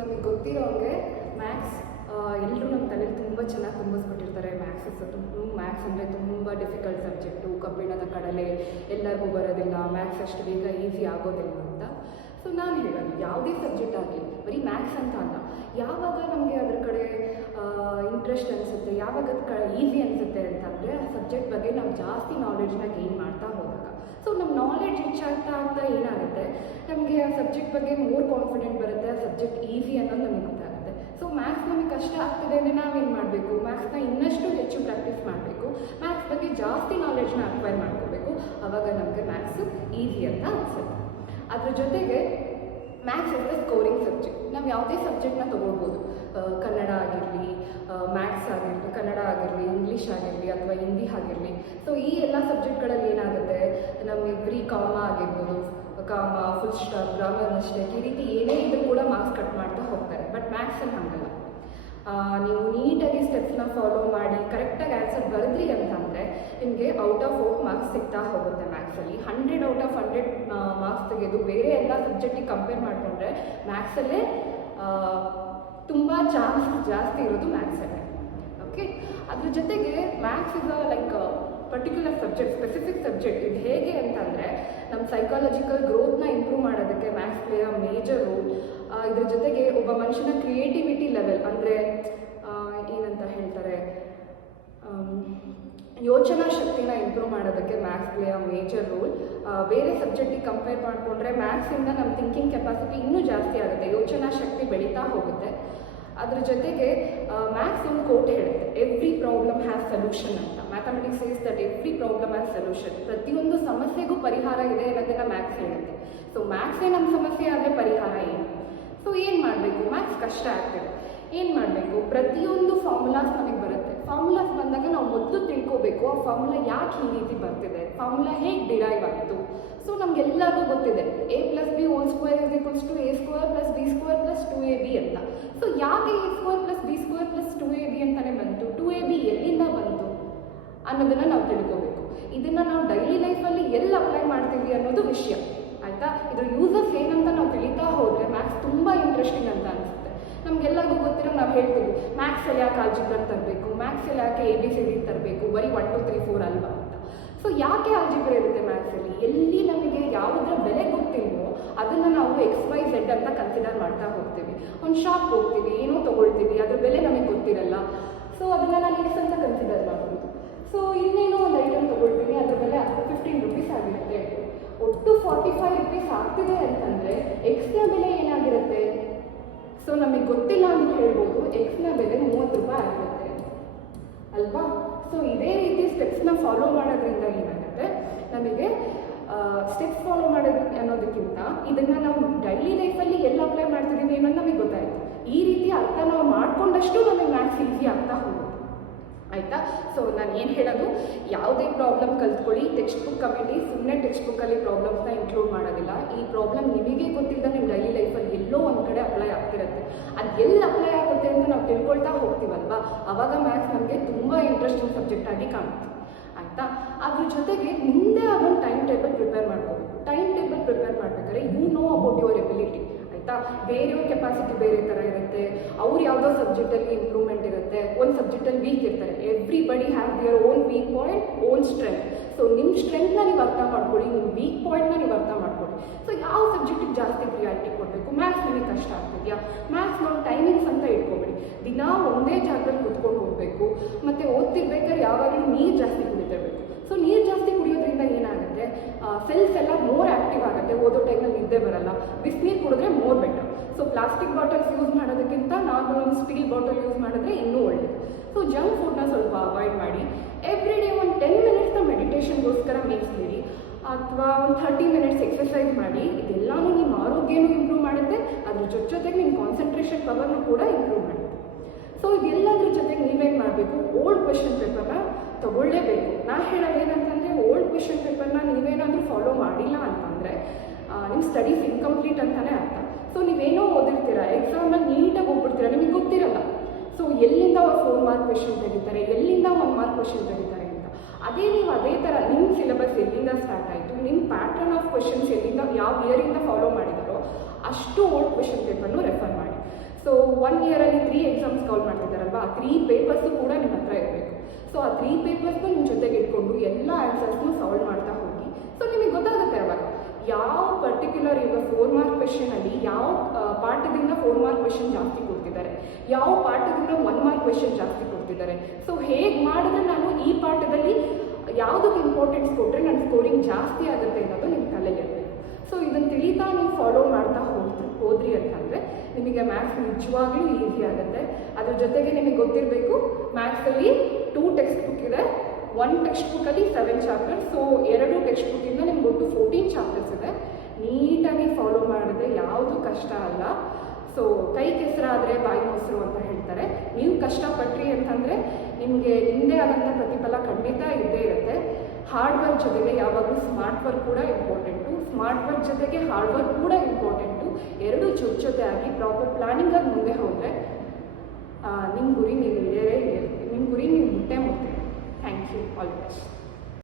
ನಮಗೆ ಗೊತ್ತಿರೋಂಗೆ ಮ್ಯಾಥ್ಸ್ ಎಲ್ಲರೂ ನಮ್ಮ ತಲೆಯಲ್ಲಿ ತುಂಬ ಚೆನ್ನಾಗಿ ತುಂಬಿಸ್ಬಿಟ್ಟಿರ್ತಾರೆ ತುಂಬ ಮ್ಯಾಥ್ಸ್ ಅಂದರೆ ತುಂಬ ಡಿಫಿಕಲ್ಟ್ ಸಬ್ಜೆಕ್ಟು ಕಬ್ಬಿಣದ ಕಡಲೆ ಎಲ್ಲರಿಗೂ ಬರೋದಿಲ್ಲ. ಮ್ಯಾಥ್ಸ್ ಅಷ್ಟು ಬೇಗ ಈಸಿ ಆಗೋದಿಲ್ಲ ಅಂತ. ಸೊ ನಾನು ಹೇಳೋದು, ಯಾವುದೇ ಸಬ್ಜೆಕ್ಟ್ ಆಗಲಿ, ಬರೀ ಮ್ಯಾಥ್ಸ್ ಅಂತ ಅಲ್ಲ, ಯಾವಾಗ ನಮಗೆ ಅದ್ರ ಕಡೆ ಇಂಟ್ರೆಸ್ಟ್ ಅನಿಸುತ್ತೆ, ಯಾವಾಗ ಅದು ಕ ಈಸಿ ಅನಿಸುತ್ತೆ ಅಂತಂದರೆ ಆ ಸಬ್ಜೆಕ್ಟ್ ಬಗ್ಗೆ ನಾವು ಜಾಸ್ತಿ ನಾಲೆಡ್ಜ್ನ ಗೇನ್ ಮಾಡ್ತಾ ಹೋದಾಗ ಸೊ ನಮ್ಮ ನಾಲೆಡ್ಜ್ ಹೆಚ್ಚಾಗ್ತಾ ಆಗ್ತಾ ಏನಾಗುತ್ತೆ? ನಮಗೆ ಆ ಸಬ್ಜೆಕ್ಟ್ ಬಗ್ಗೆ ಮೋರ್ ಕಾನ್ಫಿಡೆಂಟ್ ಬರುತ್ತೆ, ಆ ಸಬ್ಜೆಕ್ಟ್ ಈಸಿ ಅನ್ನೋದು ನಮಗೆ ಗೊತ್ತಾಗುತ್ತೆ. ಸೊ ಮ್ಯಾಥ್ಸ್ ನಮಗೆ ಕಷ್ಟ ಆಗ್ತಿದೆ ಅಂದರೆ ನಾವೇನು ಮಾಡಬೇಕು? ಮ್ಯಾಥ್ಸ್ನ ಇನ್ನಷ್ಟು ಹೆಚ್ಚು ಪ್ರಾಕ್ಟೀಸ್ ಮಾಡಬೇಕು. ಮ್ಯಾಥ್ಸ್ ಬಗ್ಗೆ ಜಾಸ್ತಿ ನಾಲೆಡ್ಜ್ನ ಅಕ್ವೈರ್ ಮಾಡ್ಕೋಬೇಕು. ಆವಾಗ ನಮಗೆ ಮ್ಯಾಥ್ಸ್ ಈಸಿ ಅಂತ ಅನಿಸುತ್ತೆ. ಅದ್ರ ಜೊತೆಗೆ ಮ್ಯಾಥ್ಸ್ ದ ಸ್ಕೋರಿಂಗ್ ಸಬ್ಜೆಕ್ಟ್ ನಾವು ಯಾವುದೇ ಸಬ್ಜೆಕ್ಟ್ನ ತೊಗೊಳ್ಬೋದು. ಕನ್ನಡ ಆಗಿರಲಿ ಮ್ಯಾಥ್ಸ್ ಆಗಿರಲಿ, ಕನ್ನಡ ಆಗಿರಲಿ ಇಂಗ್ಲೀಷ್ ಆಗಿರಲಿ ಅಥವಾ ಹಿಂದಿ ಆಗಿರಲಿ. ಸೊ ಈ ಎಲ್ಲ ಸಬ್ಜೆಕ್ಟ್ಗಳಲ್ಲಿ ಏನಾಗುತ್ತೆ? ನಮಗೆ ಫ್ರೀ ಕಾಮ ಆಗಿರ್ಬೋದು ಕಾಮ ಫುಲ್ ಸ್ಟಾಪ್ ಗ್ರಾಮರ್ ಮಿಸ್ಟೇಕ್ ಈ ರೀತಿ ಏನೇ ಇದ್ರೂ ಕೂಡ ಮಾರ್ಕ್ಸ್ ಕಟ್ ಮಾಡ್ತಾ ಹೋಗ್ತಾರೆ. ಬಟ್ ಮ್ಯಾಥ್ಸಲ್ಲಿ ಹಾಗಲ್ಲ. ನೀವು ನೀಟಾಗಿ ಸ್ಟೆಪ್ಸ್ನ ಫಾಲೋ ಮಾಡಿ ಕರೆಕ್ಟಾಗಿ ಆನ್ಸರ್ ಬರೆದ್ರಿ ಅಂತಂದರೆ ನಿಮಗೆ ಔಟ್ ಆಫ್ ಫೋರ್ ಮಾರ್ಕ್ಸ್ ಸಿಗ್ತಾ ಹೋಗುತ್ತೆ ಮ್ಯಾಥ್ಸಲ್ಲಿ hundred out of hundred marks ತೆಗೆದು ಬೇರೆ ಎಲ್ಲ ಸಬ್ಜೆಕ್ಟಿಗೆ ಕಂಪೇರ್ ಮಾಡಿಕೊಂಡ್ರೆ ಮ್ಯಾಥ್ಸಲ್ಲೇ ತುಂಬ ಚಾನ್ಸ್ ಜಾಸ್ತಿ ಇರೋದು ಮ್ಯಾಥ್ಸಲ್ಲಿ ಓಕೆ ಅದ್ರ ಜೊತೆಗೆ maths is like particular subject specific subject ಇದು ಹೇಗೆ ಅಂತಂದರೆ ನಮ್ಮ ಸೈಕಾಲಜಿಕಲ್ ಗ್ರೋತ್ನ ಇಂಪ್ರೂವ್ ಮಾಡೋದಕ್ಕೆ maths play a major role ಇದ್ರ ಜೊತೆಗೆ ಒಬ್ಬ ಮನುಷ್ಯನ ಕ್ರಿಯೇಟಿವಿಟಿ ಲೆವೆಲ್ ಅಂದರೆ ಏನಂತ ಹೇಳ್ತಾರೆ ಯೋಚನಾ ಶಕ್ತಿನ ಇಂಪ್ರೂವ್ ಮಾಡೋದಕ್ಕೆ maths play a major role ಬೇರೆ ಸಬ್ಜೆಕ್ಟಿಗೆ ಕಂಪೇರ್ ಮಾಡಿಕೊಂಡ್ರೆ ಮ್ಯಾಥ್ಸಿಂದ ನಮ್ಮ ಥಿಂಕಿಂಗ್ ಕೆಪಾಸಿಟಿ ಇನ್ನೂ ಜಾಸ್ತಿ ಆಗುತ್ತೆ, ಯೋಚನಾ ಶಕ್ತಿ ಬೆಳೀತಾ ಹೋಗುತ್ತೆ. ಅದ್ರ ಜೊತೆಗೆ ಮ್ಯಾಥ್ಸ್ ಒಂದು ಕೋಟ್ ಹೇಳುತ್ತೆ ಎವ್ರಿ ಪ್ರಾಬ್ಲಮ್ ಹ್ಯಾಸ್ ಸೊಲ್ಯೂಷನ್ ಅಂತ. Mathematics is that every problem has solution ಪ್ರತಿಯೊಂದು ಸಮಸ್ಯೆಗೂ ಪರಿಹಾರ ಇದೆ ಅನ್ನೋದನ್ನ ಮ್ಯಾಥ್ಸ್ ಹೇಳುತ್ತೆ. ಸೊ ಮ್ಯಾಥ್ಸೇ ನಮ್ಮ ಸಮಸ್ಯೆ ಆದರೆ ಪರಿಹಾರ ಏನು? ಸೊ ಏನು ಮಾಡಬೇಕು? ಮ್ಯಾಥ್ಸ್ ಕಷ್ಟ ಆಗ್ತಿದೆ. ಏನು ಮಾಡಬೇಕು? ಪ್ರತಿಯೊಂದು ಫಾರ್ಮುಲಾಸ್ ನಮಗೆ ಬರುತ್ತೆ. ಫಾರ್ಮುಲಾಸ್ ಬಂದಾಗ ನಾವು ಮೊದಲು ತಿಳ್ಕೋಬೇಕು. ಆ ಫಾರ್ಮುಲಾ ಯಾಕೆ ಈ ರೀತಿ ಬರ್ತಿದೆ? ಫಾರ್ಮುಲಾ ಹೇಗೆ ಡಿರೈವ್ ಆಯಿತು? ಸೊ ನಮಗೆಲ್ಲರಿಗೂ ಗೊತ್ತಿದೆ. A plus B whole square is equals to A square plus B square plus two A B ಅಂತ. ಸೊ ಯಾಕೆ A square plus B square plus two A B ಅಂತಲೇ ಬಂತು? ಟು ಎ ಬಿ ಎಲ್ಲಿಂದ ಬಂತು? ಅನ್ನೋದನ್ನು ನಾವು ತಿಳ್ಕೋಬೇಕು. ಇದನ್ನು ನಾವು ಡೈಲಿ ಲೈಫಲ್ಲಿ ಎಲ್ಲಿ ಅಪ್ಲೈ ಮಾಡ್ತೀವಿ ಅನ್ನೋದು ವಿಷಯ. ಆಯಿತಾ? ಇದ್ರ ಯೂಸಸ್ ಏನಂತ ನಾವು ತಿಳಿತಾ ಹೋದರೆ ಮ್ಯಾಥ್ಸ್ ತುಂಬ ಇಂಟ್ರೆಸ್ಟಿಂಗ್ ಅಂತ ನಮಗೆಲ್ಲರಿಗೂ ಗೊತ್ತಿರೋ ನಾವು ಹೇಳ್ತೀವಿ. ಮ್ಯಾಥ್ಸಲ್ಲಿ ಯಾಕೆ ಆಲ್ಜಿಬ್ರ ತರಬೇಕು? ಮ್ಯಾಥ್ಸಲ್ಲಿ ಯಾಕೆ ಎ ಬಿ ಸಿ ಡಿ ತರಬೇಕು? ಬರೀ ಒನ್ ಟು ತ್ರೀ ಫೋರ್ ಅಲ್ವಾ ಅಂತ. ಸೊ ಯಾಕೆ ಆಲ್ಜಿಬ್ರ ಇರುತ್ತೆ ಮ್ಯಾಥ್ಸಲ್ಲಿ ಎಲ್ಲಿ ನಮಗೆ ಯಾವುದ್ರ ಬೆಲೆ ಗೊತ್ತಿಲ್ವೋ ಅದನ್ನು ನಾವು ಎಕ್ಸ್ ವೈ ಝೆಡ್ ಅಂತ ಕನ್ಸಿಡರ್ ಮಾಡ್ತಾ ಹೋಗ್ತೀವಿ. ಒಂದು ಶಾಪ್ ಹೋಗ್ತೀವಿ, ಏನೋ ತೊಗೊಳ್ತೀವಿ, ಅದ್ರ ಬೆಲೆ ನಮಗೆ ಗೊತ್ತಿರಲ್ಲ. ಸೊ ಅದನ್ನು ನಾನು ಎಕ್ಸ್ ಅಂತ ಕನ್ಸಿಡರ್ ಮಾಡ್ಬೋದು. ಸೊ ಇನ್ನೇನೋ ಒಂದು ಐಟಮ್ ತೊಗೊಳ್ತೀನಿ, ಅದ್ರ ಬೆಲೆ ಫಿಫ್ಟೀನ್ ರುಪೀಸ್ ಆಗಿರುತ್ತೆ. ಒಟ್ಟು ಫಾರ್ಟಿ ಫೈವ್ ರುಪೀಸ್ ಆಗ್ತಿದೆ ಅಂತಂದರೆ ಎಕ್ಸ್ನ ಬೆಲೆ ಏನಾಗಿರುತ್ತೆ? ಸೊ ನಮಗೆ ಗೊತ್ತಿಲ್ಲ ಅಂತ ಹೇಳ್ಬೋದು. ಎಕ್ಸ್ನ ಬೆಲೆ ಮೂವತ್ತು ರೂಪಾಯಿ ಆಗಿರುತ್ತೆ. ಅಲ್ವಾ? ಸೊ ಇದೇ ರೀತಿ ಸ್ಟೆಪ್ಸ್ನ ಫಾಲೋ ಮಾಡೋದ್ರಿಂದ ಏನಾಗುತ್ತೆ? ನಮಗೆ ಸ್ಟೆಪ್ಸ್ ಫಾಲೋ ಮಾಡೋದು ಅನ್ನೋದಕ್ಕಿಂತ ಇದನ್ನು ನಾವು ಡೈಲಿ ಲೈಫಲ್ಲಿ ಎಲ್ಲ ಅಪ್ಲೈ ಮಾಡ್ತಿದ್ದೀವಿ ಅನ್ನೋದು ನಮಗೆ ಗೊತ್ತಾಯಿತು. ಈ ರೀತಿ ಅರ್ಥ ನಾವು ಮಾಡ್ಕೊಂಡಷ್ಟು ನಮಗೆ ಮ್ಯಾಥ್ಸ್ ಈಸಿ ಆಗ್ತಾ ಹೋಗುತ್ತೆ. ಆಯಿತಾ? ಸೊ ನಾನು ಏನು ಹೇಳೋದು? ಯಾವುದೇ ಪ್ರಾಬ್ಲಮ್ ಕಲ್ತ್ಕೊಳ್ಳಿ. ಟೆಕ್ಸ್ಟ್ ಬುಕ್ ಕಮಿಟಿ ಸುಮ್ಮನೆ ಟೆಕ್ಸ್ಟ್ ಬುಕ್ಕಲ್ಲಿ ಪ್ರಾಬ್ಲಮ್ಸ್ನ ಇನ್ಕ್ಲೂಡ್ ಮಾಡೋದಿಲ್ಲ. ಈ ಪ್ರಾಬ್ಲಮ್ ನಿಮಗೆ ಗೊತ್ತಿಲ್ಲ ನಿಮ್ಮ ಡೈಲಿ ಲೈಫಲ್ಲಿ ಎಲ್ಲೋ ಒಂದು ಕಡೆ ಅಪ್ಲೈ ಆಗ್ತಿರುತ್ತೆ. ಅದು ಎಲ್ಲಿ ಅಪ್ಲೈ ಆಗುತ್ತೆ ಅಂತ ನಾವು ತಿಳ್ಕೊಳ್ತಾ ಹೋಗ್ತೀವಲ್ವಾ? ಆವಾಗ ಮ್ಯಾಥ್ಸ್ ನಮಗೆ ತುಂಬ ಇಂಟ್ರೆಸ್ಟಿಂಗ್ ಸಬ್ಜೆಕ್ಟ್ ಆಗಿ ಕಾಣುತ್ತೆ. ಆಯಿತಾ? ಅದ್ರ ಜೊತೆಗೆ ಮುಂದೆ ಅದೊಂದು ಟೈಮ್ ಟೇಬಲ್ ಪ್ರಿಪೇರ್ ಮಾಡ್ಕೋಬೇಕು ಟೈಮ್ ಟೇಬಲ್ ಪ್ರಿಪೇರ್ ಮಾಡಬೇಕಾದ್ರೆ you know about your ability ಆಯಿತಾ? ಬೇರೆಯವ್ರ ಕೆಪಾಸಿಟಿ ಬೇರೆ ಥರ ಇರುತ್ತೆ. ಅವ್ರು ಯಾವುದೋ ಸಬ್ಜೆಕ್ಟಲ್ಲಿ ಒಂದು ಸಬ್ಜೆಕ್ಟಲ್ಲಿ ವೀಕ್ ಇರ್ತಾರೆ. Everybody have their own weak point own strength so ನಿಮ್ಮ ಸ್ಟ್ರೆಂತ್ನ ನೀವು ಅರ್ಥ ಮಾಡ್ಕೊಳ್ಳಿ ನಿಮ್ಮ ವೀಕ್ ಪಾಯಿಂಟ್ನ ನೀವು ಅರ್ಥ ಮಾಡ್ಕೊಳ್ಳಿ. ಸೊ ಯಾವ ಸಬ್ಜೆಕ್ಟಿಗೆ ಜಾಸ್ತಿ ಪ್ರಿಯಾರಿಟಿ ಕೊಡಬೇಕು? ಮ್ಯಾಥ್ಸ್ ನನಗೆ ಕಷ್ಟ ಆಗ್ತಿದೆಯಾ? ಮ್ಯಾಥ್ಸ್ ನಾವು ಟೈಮಿಂಗ್ಸ್ ಅಂತ ಇಟ್ಕೊಬೇಡಿ. ದಿನ ಒಂದೇ ಜಾಗದಲ್ಲಿ ಕುತ್ಕೊಂಡು ಹೋಗಬೇಕು. ಮತ್ತು ಓದ್ತಿರ್ಬೇಕಾದ್ರೆ ಯಾವಾಗಲೂ ನೀರು ಜಾಸ್ತಿ ಕುಡಿತಿರ್ಬೇಕು. ಸೊ ನೀರು ಜಾಸ್ತಿ ಕುಡಿಯೋದ್ರಿಂದ ಏನಾಗುತ್ತೆ? ಸೆಲ್ಸ್ ಎಲ್ಲ ಮೋರ್ ಆ್ಯಕ್ಟಿವ್ ಆಗುತ್ತೆ. ಓದೋ ಟೈಮಲ್ಲಿ ನಿದ್ದೆ ಬರಲ್ಲ. ಬಿಸಿನೀರು ಕುಡಿದ್ರೆ more better so plastic bottles use ಮಾಡೋದಕ್ಕಿಂತ ಒಂದು ಸ್ಟೀಲ್ ಬಾಟಲ್ ಯೂಸ್ ಮಾಡಿದ್ರೆ ಇನ್ನೂ ಸೊ ಜಂಕ್ ಫುಡ್ನ ಸ್ವಲ್ಪ ಅವಾಯ್ಡ್ ಮಾಡಿ ಎವ್ರಿ ಡೇ ಒಂದು ಟೆನ್ ಮಿನಿಟ್ಸ್ನ ಮೆಡಿಟೇಷನ್ಗೋಸ್ಕರ ಮೀಸಲಿಡಿ ಅಥವಾ ಒಂದು ಥರ್ಟಿ ಮಿನಿಟ್ಸ್ ಎಕ್ಸಸೈಸ್ ಮಾಡಿ, ಇದೆಲ್ಲನೂ ನಿಮ್ಮ ಆರೋಗ್ಯನೂ ಇಂಪ್ರೂವ್ ಮಾಡುತ್ತೆ, ಅದ್ರ ಜೊತೆ ಜೊತೆಗೆ ನಿಮ್ಮ ಕಾನ್ಸಂಟ್ರೇಷನ್ ಪವರ್ನು ಕೂಡ ಇಂಪ್ರೂವ್ ಮಾಡುತ್ತೆ. ಸೊ ಇದೆಲ್ಲದ್ರ ಜೊತೆಗೆ ನೀವೇನು ಮಾಡಬೇಕು ಓಲ್ಡ್ ಕ್ವೆಶನ್ ಪೇಪರ್ನ ತಗೊಳ್ಳೇಬೇಕು. ನಾ ಹೇಳೋದು ಏನಂತಂದರೆ ಓಲ್ಡ್ ಕ್ವೆಶನ್ ಪೇಪರ್ನ ನೀವೇನಾದರೂ ಫಾಲೋ ಮಾಡಿಲ್ಲ ಅಂತಂದರೆ ನಿಮ್ಮ ಸ್ಟಡೀಸ್ ಇನ್ಕಂಪ್ಲೀಟ್ ಅಂತಲೇ ಅರ್ಥ. ಸೊ ನೀವೇನೋ ಓದಿರ್ತೀರ ಎಕ್ಸಾಮಲ್ಲಿ ನೀಟಾಗಿ ಹೋಗ್ಬಿಡ್ತೀರ ನಿಮಗೆ ಗೊತ್ತಿರಲ್ಲ ಸೊ ಎಲ್ಲಿಂದ ಅವ್ರು ಫೋರ್ ಮಾರ್ಕ್ ಕ್ವೆಶನ್ ತೆಗಿತಾರೆ ಎಲ್ಲಿಂದ ಒಂದು ಮಾರ್ಕ್ ಕ್ವಶನ್ ತೆಗಿತಾರೆ ಅಂತ. ಅದೇ ನೀವು ಅದೇ ಥರ ನಿಮ್ಮ ಸಿಲೆಬಸ್ ಎಲ್ಲಿಂದ ಸ್ಟಾರ್ಟ್ ಆಯಿತು ನಿಮ್ಮ ಪ್ಯಾಟರ್ನ್ ಆಫ್ ಕ್ವಶನ್ಸ್ ಎಲ್ಲಿಂದ, ಯಾವ ಇಯರಿಂದ ಫಾಲೋ ಮಾಡಿದಾರೋ, ಅಷ್ಟು ಓಲ್ಡ್ ಕ್ವಶನ್ ಪೇಪರ್ನು ರೆಫರ್ ಮಾಡಿ. ಸೊ ಒನ್ ಇಯರಲ್ಲಿ ತ್ರೀ ಎಕ್ಸಾಮ್ಸ್ ಕಾಲ್ ಮಾಡ್ತಿದ್ದಾರಲ್ವ ಆ ತ್ರೀ ಪೇಪರ್ಸು ಕೂಡ ನಿಮ್ಮ ಹತ್ರ ಇರಬೇಕು. ಸೊ ಆ ತ್ರೀ ಪೇಪರ್ಸ್ನ ನಿಮ್ಮ ಜೊತೆಗೆ ಇಟ್ಕೊಂಡು ಎಲ್ಲ ಆನ್ಸರ್ಸ್ನು ಸಾಲ್ವ್ ಮಾಡ್ತಾ ಹೋಗಿ. ಸೊ ನಿಮಗೆ ಗೊತ್ತಾಗುತ್ತೆ ಅವಾಗ, ಯಾವ ಪರ್ಟಿಕ್ಯುಲರ್ ಈಗ ಫೋರ್ ಮಾರ್ಕ್ ಕ್ವೆಶನಲ್ಲಿ ಯಾವ ಪಾಠದಿಂದ ಫೋರ್ ಮಾರ್ಕ್ ಕ್ವೆಶನ್ ಜಾಸ್ತಿ ಕೊಡ್ತಿದ್ದಾರೆ. ಯಾವ ಪಾಠದಿಂದ ಒನ್ ಮಾರ್ಕ್ ಕ್ವೆಶನ್ ಜಾಸ್ತಿ ಕೊಡ್ತಿದ್ದಾರೆ? ಸೊ ಹೇಗೆ ಮಾಡಿದ್ರೆ ನಾನು ಈ ಪಾಠದಲ್ಲಿ ಯಾವುದಕ್ಕೆ ಇಂಪಾರ್ಟೆನ್ಸ್ ಕೊಟ್ಟರೆ ನನ್ನ ಸ್ಕೋರಿಂಗ್ ಜಾಸ್ತಿ ಆಗುತ್ತೆ ಅನ್ನೋದು ನಿಮ್ಮ ತಲೆಗೆ ಸೊ ಇದನ್ನು ತಿಳಿತಾ ನೀವು ಫಾಲೋ ಮಾಡ್ತಾ ಹೋದ್ರೆ, ಹೋದ್ರಿ ಅಂತಂದರೆ ನಿಮಗೆ ಮ್ಯಾಥ್ಸ್ ನಿಜವಾಗ್ಲೂ ಈಸಿ ಆಗುತ್ತೆ. ಅದ್ರ ಜೊತೆಗೆ ನಿಮಗೆ ಗೊತ್ತಿರಬೇಕು ಮ್ಯಾಥ್ಸಲ್ಲಿ ಟೂ ಟೆಕ್ಸ್ಟ್ ಬುಕ್ ಇದೆ ಒನ್ ಟೆಕ್ಸ್ಟ್ ಬುಕ್ಕಲ್ಲಿ ಸೆವೆನ್ ಚಾಪ್ಟರ್ಸ್ ಸೊ ಎರಡು ಟೆಕ್ಸ್ಟ್ ಬುಕ್ಕಿಂದ ನಿಮ್ಗೆ ಒಟ್ಟು ಫೋರ್ಟೀನ್ ಚಾಪ್ಟರ್ಸ್ ಇದೆ. ನೀಟಾಗಿ ಫಾಲೋ ಮಾಡಿದ್ರೆ ಯಾವುದು ಕಷ್ಟ ಅಲ್ಲ. ಸೊ ಕೈ ಕೆಸರಾದರೆ ಬಾಯಿ ಮೊಸರು ಅಂತ ಹೇಳ್ತಾರೆ. ನೀವು ಕಷ್ಟಪಟ್ಟ್ರಿ ಅಂತಂದರೆ ನಿಮಗೆ ಹಿಂದೆ ಆದಂಥ ಪ್ರತಿಫಲ ಖಂಡಿತ ಇದ್ದೇ ಇರುತ್ತೆ. ಹಾರ್ಡ್ ವರ್ಕ್ ಜೊತೆಗೆ ಯಾವಾಗಲೂ ಸ್ಮಾರ್ಟ್ ವರ್ಕ್ ಕೂಡ ಇಂಪಾರ್ಟೆಂಟು ಸ್ಮಾರ್ಟ್ ವರ್ಕ್ ಜೊತೆಗೆ ಹಾರ್ಡ್ ವರ್ಕ್ ಕೂಡ ಇಂಪಾರ್ಟೆಂಟು ಎರಡು ಜೊತೆ ಜೊತೆ ಆಗಿ ಪ್ರಾಪರ್ ಪ್ಲಾನಿಂಗ್ ಆಗಿ ಮುಂದೆ ಹೋದರೆ ನಿಮ್ಮ ಗುರಿ ನೀವು ಇದೇ ನಿಮ್ಮ ಗುರಿ ನೀವು ಮುಟ್ಟೆ ಮುಟ್ಟೆ ಥ್ಯಾಂಕ್ ಯು ಆಲ್ ಬೆಸ್ಟ್